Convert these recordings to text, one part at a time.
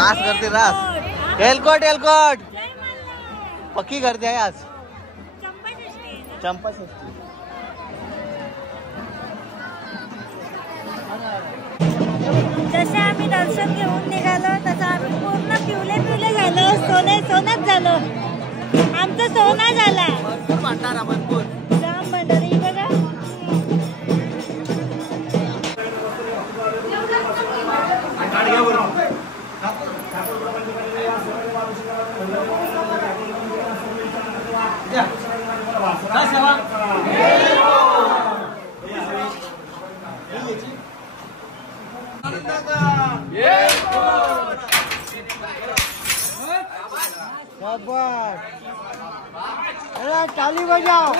रास करते रास. एलकोट एलकोट पक्की गर्दी आहे आज. चंपा षष्ठी. जसे आम्ही दर्शन घेऊन निघालो तसं आम्ही पूर्ण पिवले पिवले झालो. सोनाच झालो. आमचा सोना झाला. भंडारा भरपूर जाम भंडारी बघा. ताली बजाओ.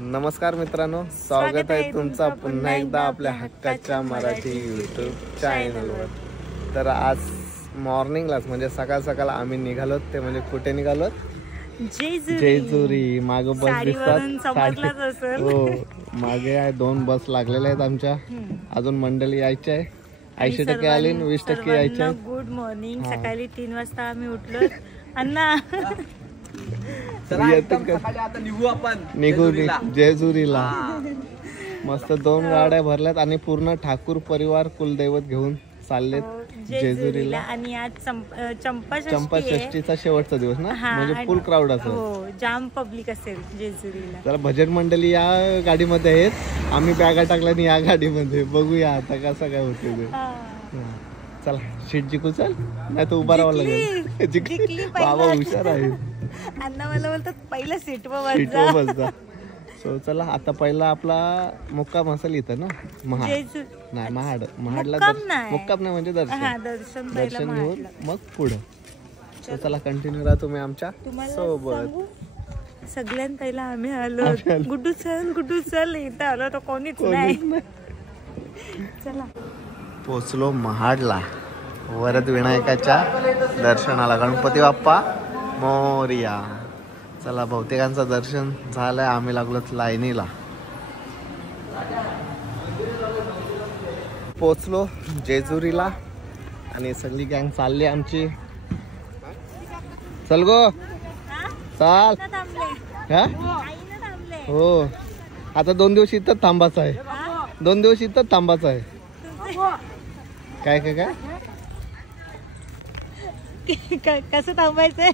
नमस्कार मित्रांनो, स्वागत आहे तुमचा पुन्हा एकदा आपल्या हक्काच्या मराठी यूट्यूब चॅनलवर. तर आज मॉर्निंगलाच म्हणजे सकाळ सकाळ आम्ही निघालोत. ते म्हणजे कुठे निघालोत? जेजुरी. मागे बस दिसतात. हो, मागे आहे 2 बस लागलेल्या आहेत आमच्या. अजून मंडळी यायची आहे. 80% आली, 20% यायची आहे. Good morning. सकाळी 3 वाजता आम्ही उठलो. अण्णा निघू जेजुरीला. मस्त 2 गाड्या भरल्यात आणि पूर्ण ठाकूर परिवार कुलदैवत घेऊन चाललेत जेजुरीला. आणि आज चंपा षष्टीचा शेवटचा दिवस ना, म्हणजे फुल क्राऊड असेल. जाम पब्लिक असेल जेजुरीला. तर भजन मंडळी या गाडीमध्ये आहेत. आम्ही बॅगा टाकल्या आणि या गाडीमध्ये. बघूया आता कसं काय होते ते. चला सीट जिंकू. चल नाही तर उभा राहावं लागेल. बाबा हुशार आहे. अण्णा मला बोलतात पहिलं सीटवर बस जा. सो चला आता पहिला आपला मुक्काम असेल इथं ना, महाडला मुक्काम नाही म्हणजे दर्शन घेऊन मग पुढं. चला कंटिन्यू राहा तुम्ही आमच्या सोबत. सगळ्यात पहिला आम्ही आलो. गुड्डू चल इथं आलो तर कोणीच नाही. चला पोचलो महाडला. वरद विनायकाच्या दर्शनाला. गणपती बाप्पा मोरया. चला बहुतेकांचं दर्शन झालंय. आम्ही लागलो लाईनीला. पोचलो जेजुरीला आणि सगळी गँग चालली आमची. चल गो चाल. हो आता 2 दिवस इथंच थांबायचं आहे. 2 दिवस इथंच थांबायचं आहे. काय काय काय कसं थांबायचंय?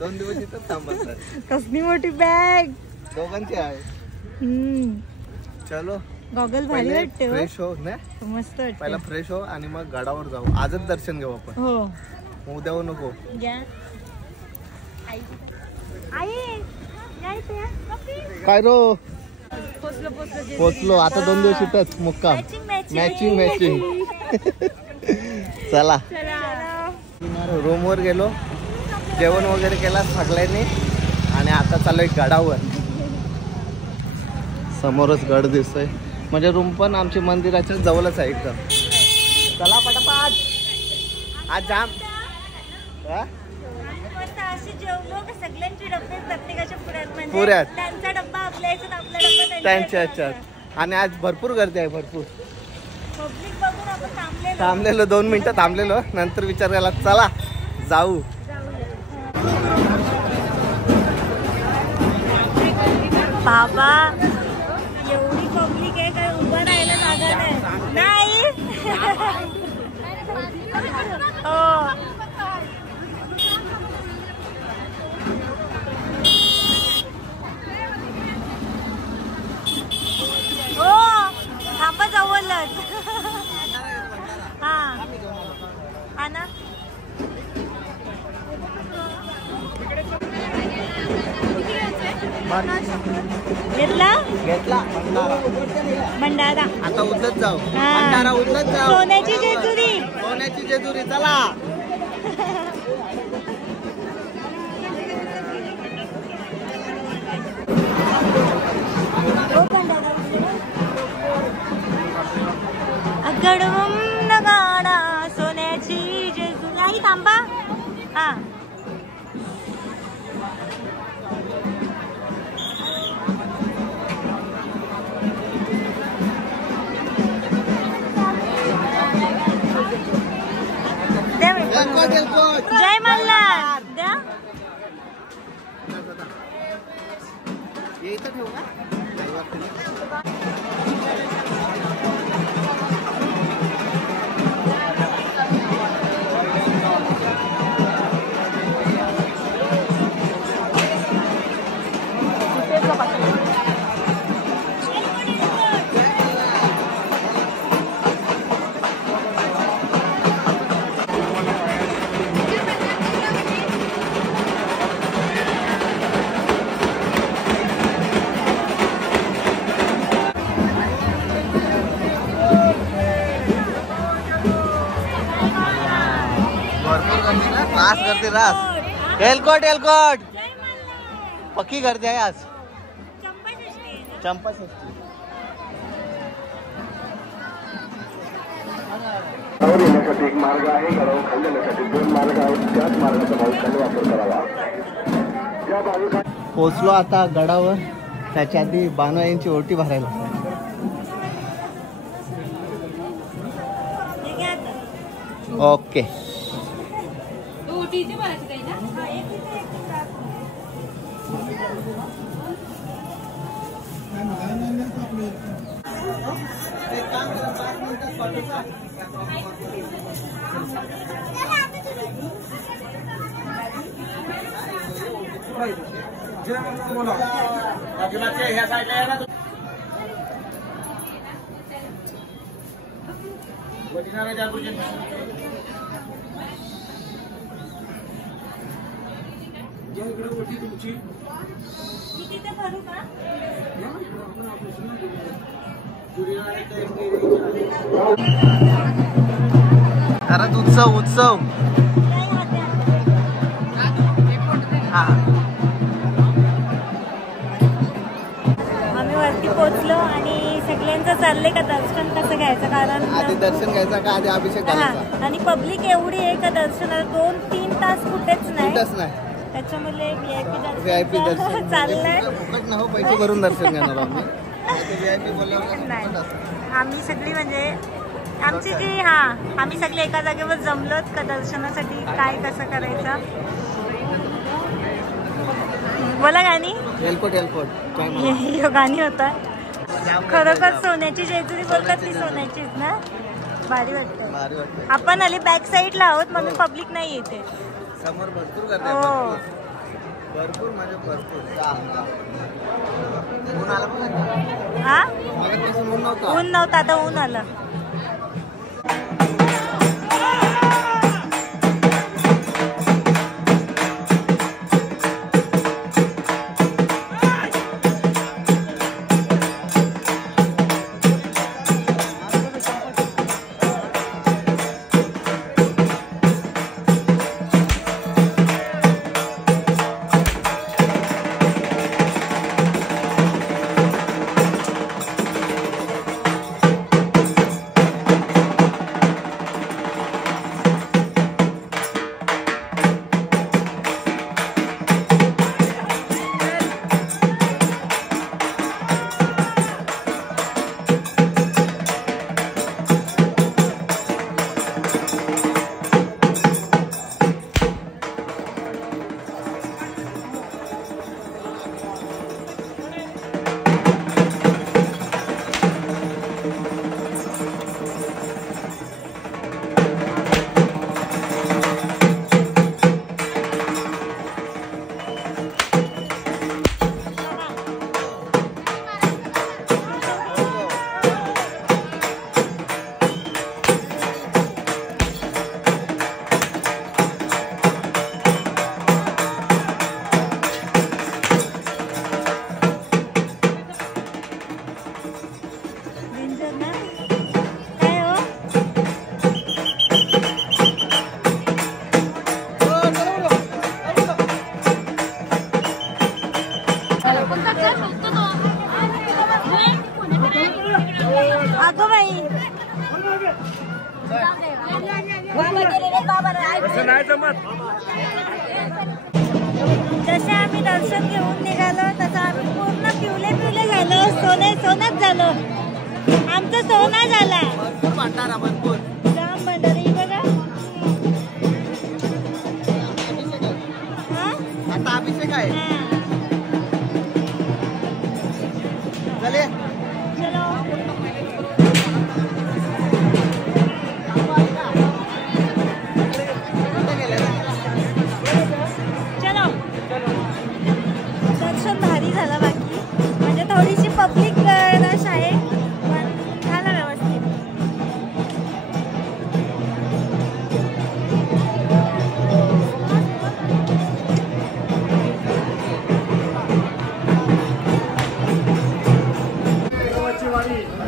2 दिवस इथंच थांबायचं आहे. कसली मोठी बॅग दोघांची आहे. चलो गॉगल भारी वाटते. फ्रेश हो ना, मस्त वाटते. पहिला फ्रेश हो आणि मग गडावर जाऊ. आजच दर्शन घेऊ आपण. हो उद्या नको. काय रो पोचलो. आता 2 दिवस इथंच मुक्काम. मॅचिंग चला रूम वर गेलो. जेवण वगैरे केला सगळ्यांनी आणि आता चाललोय गडावर. समोरच गड दिसतोय. म्हणजे रूम पण आमची मंदिराच्या जवळच आहे एकदम. चला पटापट. आज जाम सगळ्यांचे डब्बे प्रत्येकाच्या पुऱ्यात. त्यांचा डब्बा आपल्या याच्यात, आपला डब्बा त्यांच्या ह्याच्यात. आणि आज भरपूर गर्दी आहे. भरपूर पब्लिक बघून आपण थांबलेलो 2 मिनिटं थांबलेलो. नंतर विचार केला चला जाऊ. बाबा एवढी पब्लिक आहे काय उभं राहायला जागा नाही. हो थांबा जवळच. हा ना घेतला भंडारा. आता उचलत जाऊ. भंडारा उचलत जाऊ. सोन्याची जेजुरी. चला गडवून गाडा सोन्याची जेजुरी. आई थांबा. रास करते रास. एलकोट एलकोट पक्की करते आहे आज. चंपा षष्ठी. येण्यासाठी एक मार्ग आहे, गडावर खाली येण्यासाठी 2 मार्ग आहेत. त्याच मार्गाचा भाविकांनी वापर करावा. त्या भाविकांनी पोचलो आता गडावर. त्याच्या आधी बानवाईंची ओटी भरायला. ओके. कारण उत्सव उत्सव. आम्ही वरती पोहोचलो आणि सगळ्यांचं चाललंय का दर्शन कसं घ्यायचं, कारण आधी दर्शन घ्यायचं का आधी अभिषेक करायचा. आणि पब्लिक एवढी आहे का दर्शनाला 2-3 तास कुठेच नाही. त्याच्यामुळे VIP दर्शन चाललंय. फुकट ना हो, पैसे भरून दर्शन घेणार आम्ही. आम्ही सगळी म्हणजे आमची जी आम्ही सगळे एका जागेवर जमलोत का दर्शनासाठी काय कसं करायचं. बोला गाणी. एलकोट एलकोट हे गाणी होता. खरोखर सोन्याची जेजुरी बोलतात ती सोन्याचीच ना. भारी वाटतं. आपण आली बॅक साईडला आहोत म्हणून पब्लिक नाही येते. समोर भरपूर करते. भरपूर म्हणजे भरपूर. ऊन आलं ऊन नव्हतं, आता ऊन आलं. जसे आम्ही दर्शन घेऊन निघालो तसं आम्ही पूर्ण पिवले पिवले झालो. सोनाच झालो. आमचा सोना झाला. जाम भंडारी बघा. आता अभिषेक आहे. दर्शन भारी झालं. बाकी म्हणजे थोडीशी पब्लिक रश आहे पण झालं व्यवस्थित.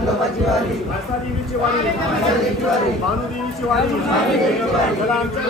देवीची वारी भानुदेवीची वारी मला आमच्या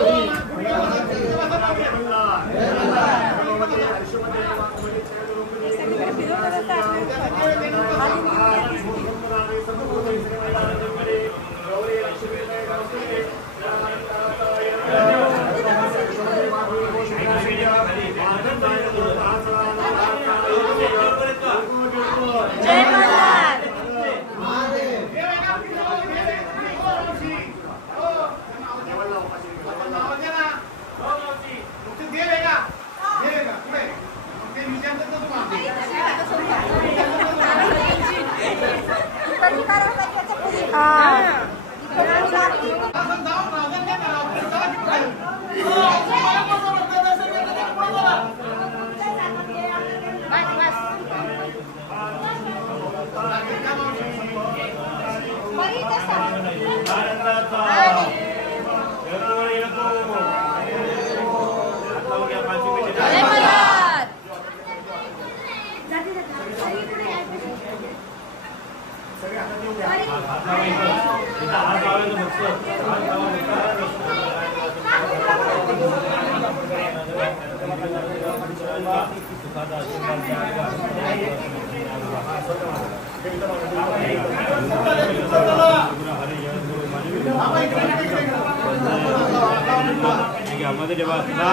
जय मल्हार.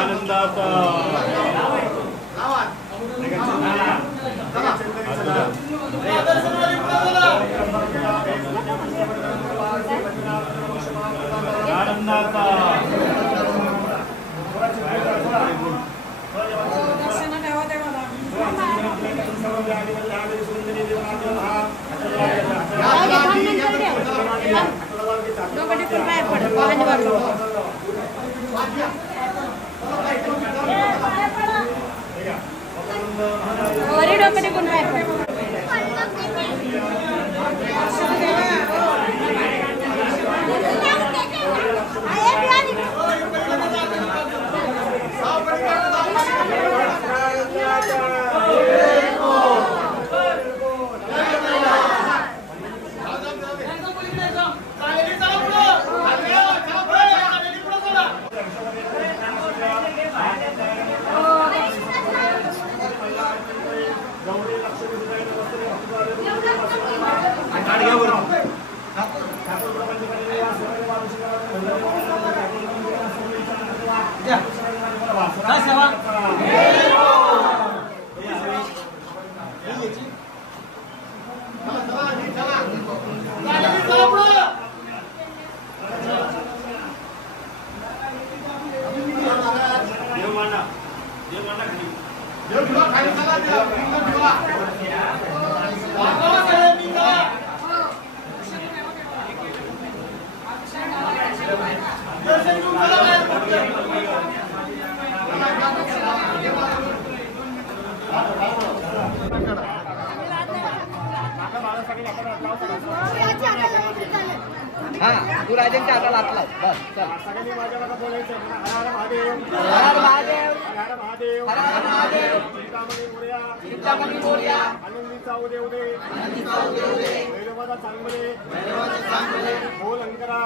तू राजांच्या हाताला हात लाव. बस चल. सगळ्यांनी माझ्या बघा बोलायचं. हर हर महादेव, हर हर महादेव, हर हर महादेव, हर हर महादेव. चिंतामणी मोरया, चिंतामणी मोरया, आनंदीचा उदय उदय, आनंदीचा उदय उदय, भैरवाचा चांगले, भैरवाचा चांगले, बोल अंकरा,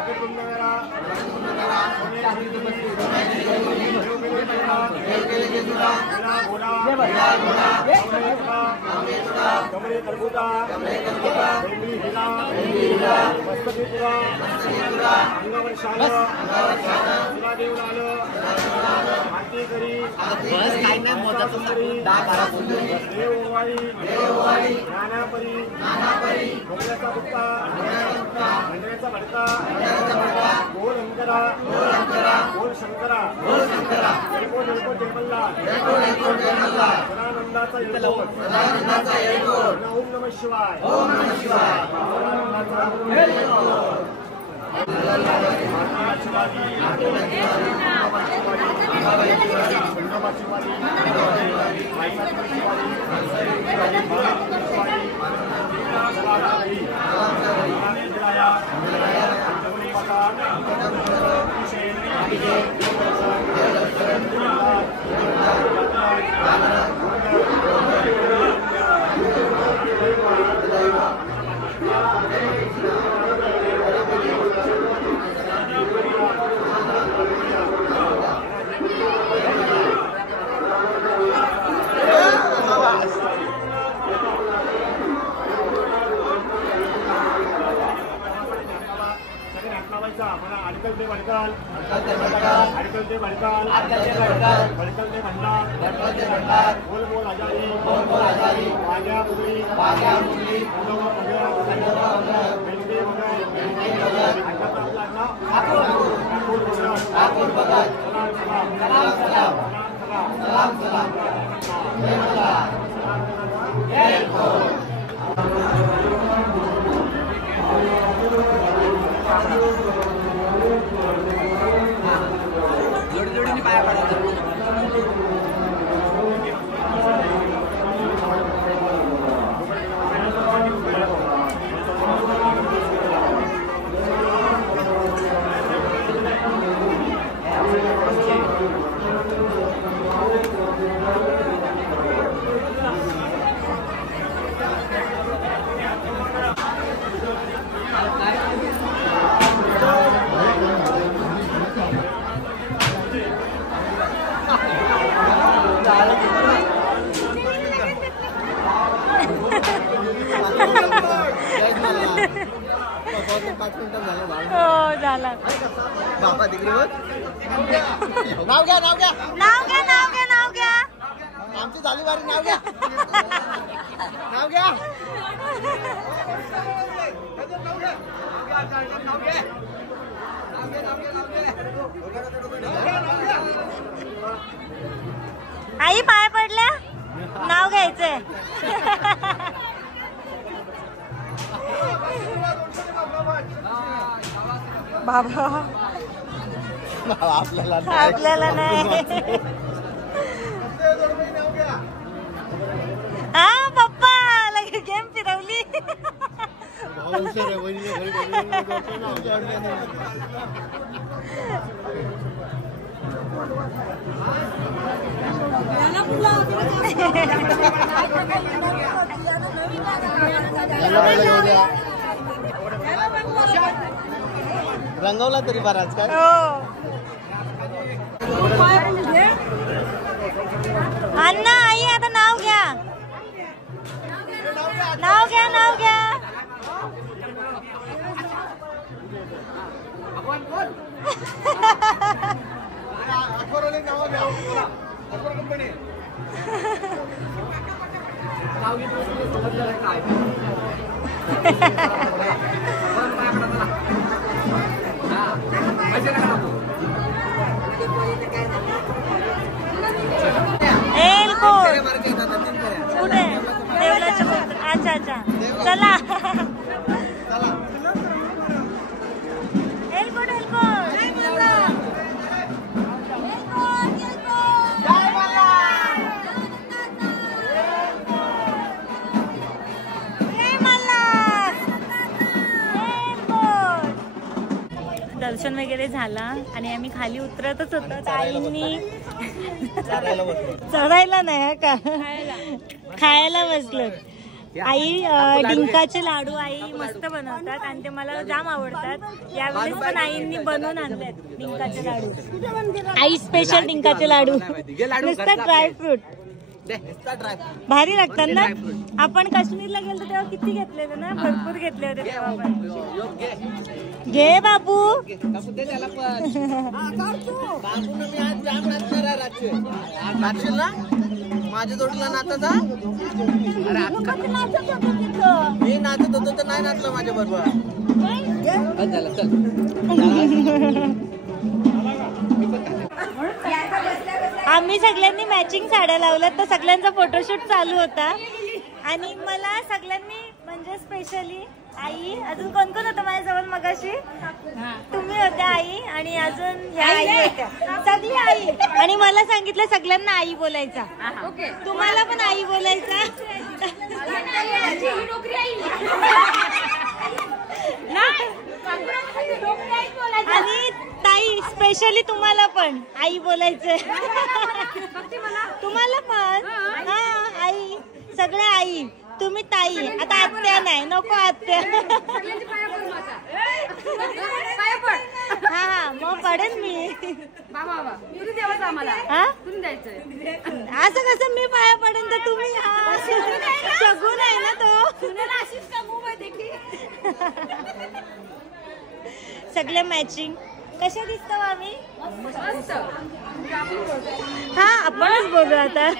आगे कुंडकरा, सोन्याची दुबई, देव गेले तुला, विना घोडा, कमळे तरबुजा, बेंबी हिरा, मस्तकीपुरा, अंगावर शाल, तुला देऊन आलं, आरती करी, देव ओवाळी, ज्ञानापरी, भोगल्याचा बुक्का, भंडऱ्याचा भडका, गोल अंकरा, गोल शंकरा, जळको जळको जयमल्ला, सदानंदाचा येळकोट, ओम नमः शिवाय, जोडीने पाया पडायचं. हो झाला. बाबा तिकडे बघ. नाव घ्या नाव घ्या नाव घ्या नाव घ्या नाव घ्या. आमची झाली बारी. नाव घ्या नाव घ्या. आई पाय पडल्या. नाव घ्यायचंय. बाबा आपल्याला नाही. हा पप्पा लगे गेम फिरवली. रंगवला तरी बराच काय. अण्णा आई आता नाव घ्या. नाव घ्या नाव घ्या. कुठे देवलाच्या. अच्छा अच्छा चला. एलकोट एलकोट. दर्शन वगैरे झाला आणि आम्ही खाली उतरतच होतो. आईंनी चढायला नाही का खायला बसलो. आई डिंकाचे लाडू आई मस्त बनवतात आणि ते मला जाम आवडतात. यावेळेस पण आईंनी बनवून आणलेत डिंकाचे लाडू. आई स्पेशल डिंकाचे लाडू. नुसतं ड्रायफ्रूट भारी लागतात ना. आपण काश्मीरला गेलो तेव्हा किती घेतलेले ना. भरपूर घेतले होते तेव्हा आपण. घे बाबू. माझ्या जोडीला नाचाचा. मी नाचत होतो तर नाही नाचलं माझ्या बरोबर. आम्ही सगळ्यांनी मॅचिंग साड्या लावल्यात तर सगळ्यांचा फोटोशूट चालू होता. आणि मला सगळ्यांनी म्हणजे स्पेशली आई अजून कोण कोण होतं माझ्याजवळ मगाशी. तुम्ही होत्या आई आणि अजून ह्या आई सगळी आई. आणि मला सांगितलं सगळ्यांना आई बोलायचा. तुम्हाला पण आई बोलायचा. आणि ताई स्पेशली तुम्हाला पण आई बोलायचंय. तुम्हाला पण हा आई. सगळ्या आई. तुम्ही ताई. आता आत्या नाही नको आत्या. हा हा मग पडेल मी. असं कसं मी पाया पडेल तर तुम्ही. शगुन आहे ना तो. सगळे मॅचिंग कशा दिसतो आम्ही? हा आपणच बोलू आता.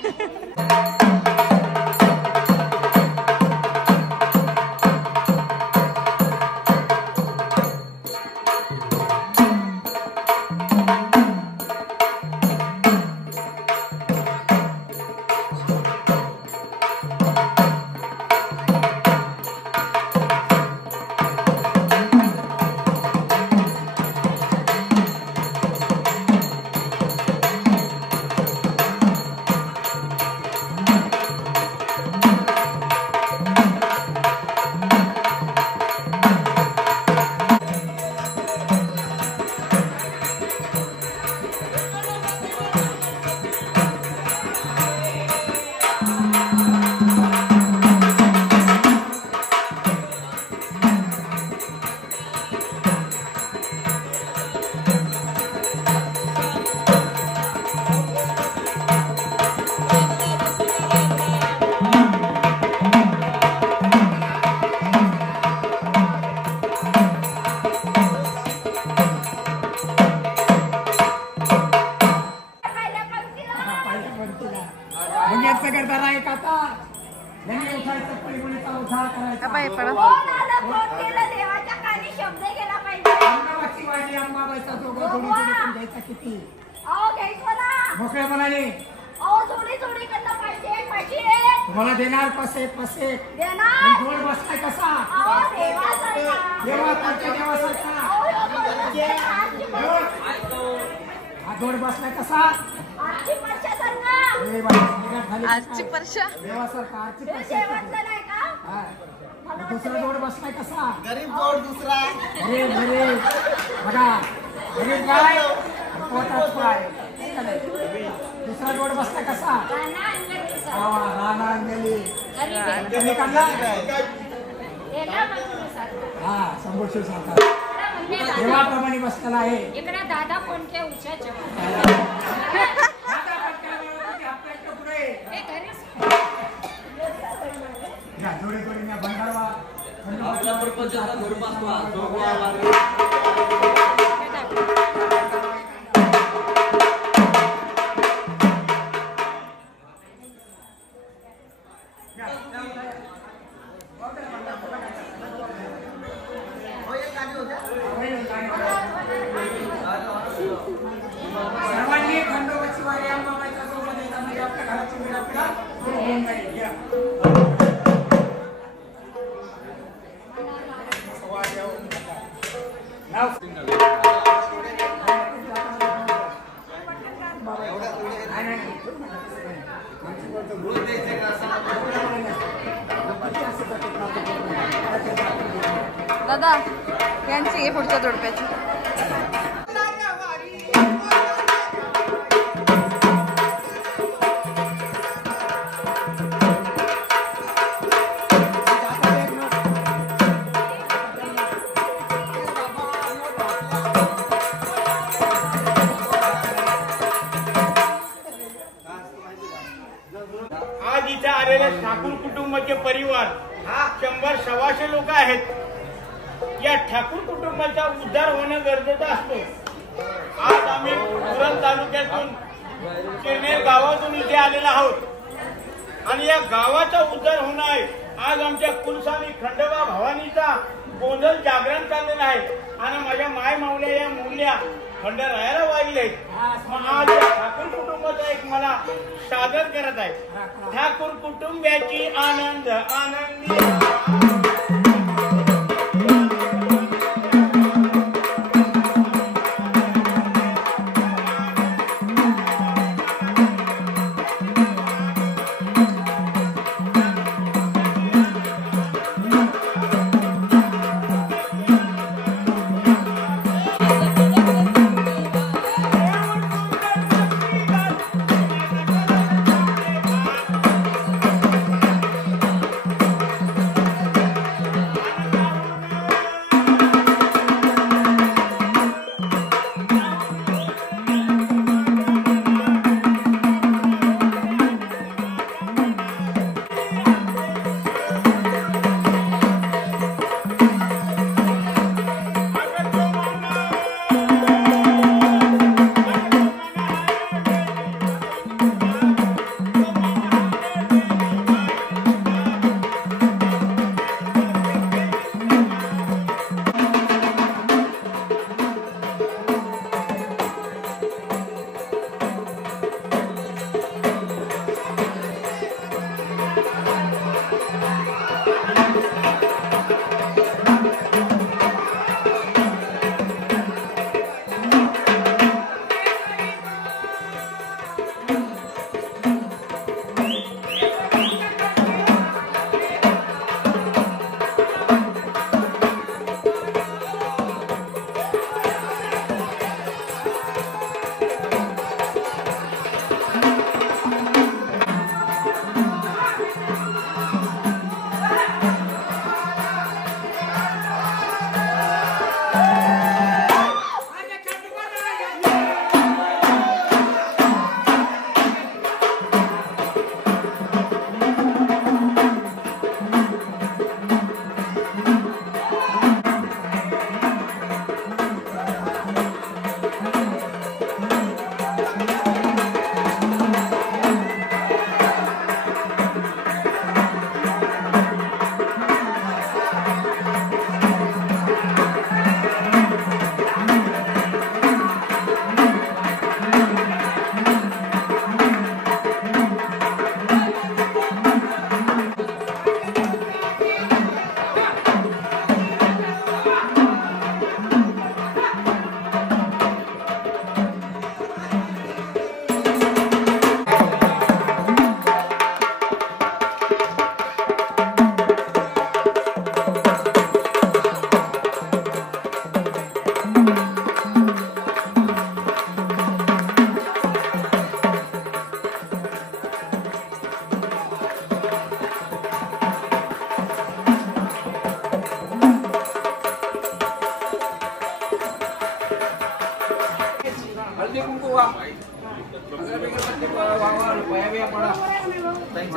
तुम्हाला देणार पसे जोड बसलाय कसा देवासारखा हा जोड बसलाय कसा आजची परशा देवासारखा दुसरा जोड बसलाय कसा गरीब जोड दुसरा गरीब बघा गरीब काय पोटात पाय दुसरा जोड बसलाय कसा राणा अंजली काढला हा संभोषी सारखा देवाप्रमाणे बसलेला आहे. इकडे दादा कोणत्या उशाच्या जोडे जोडीने भंडारा सर्वांनी खंडोबाची वारी अंबाबाईच्या सोबत येतात म्हणजे आपल्या घराची मिळापिळा होऊन जाईल. दादा यांची हे पुढच्या जोडप्याची आज इथे आलेले ठाकूर कुटुंबाचे परिवार 100-125 लोक आहेत. या ठाकूर कुटुंबाचा उद्धार होणं गरजेचं असतो. आज आम्ही उरण तालुक्यातून किरनेर गावातून इथे आलेलो आहोत आणि या गावाचा उद्धार होणं आहे. आज आमच्या कुलस्वामी खंडोबा भवानीचा गोंधळ जागरण चाललेलं आहे आणि माझ्या माय माऊल्या या मूल्या खंडरायाला वाढले. आज या ठाकूर कुटुंबाचा एक मला सादर करत आहे. ठाकूर कुटुंबाची आनंद आनंदी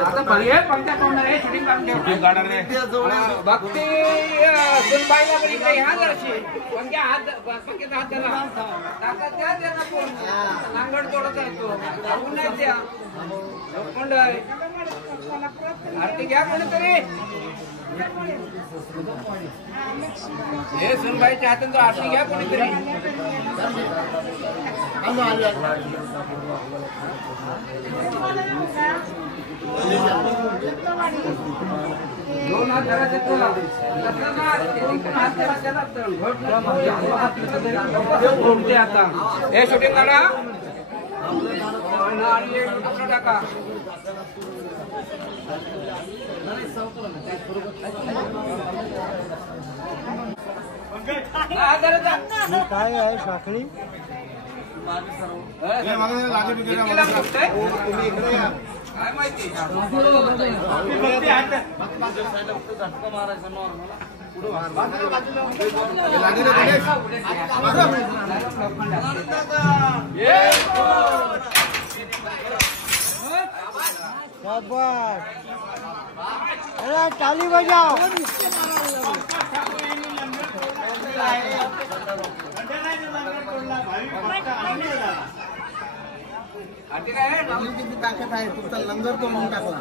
आता भले पंक्या तोडणार आहे शूटिंग काढून ठेव. भक्ती सुनबाईला पण इकडे ह्या जराशी पंक्या हात पंक्याचा हात धरा. ताकद द्या त्यांना कोण नांगड तोडत असतो लागून नाही द्या. लोखंड आरती घ्या कोणीतरी. हे सुनबाईच्या हातून तो आरती घ्या कोणीतरी. दोन हात धरायचे तुला. आता हे शूटिंग काढा आणि एक कपडा टाका. काय आहे साखळी काय माहिती टाली बजाव. किती ताकद आहे तुमचा लंगर तो म्हणून टाकला.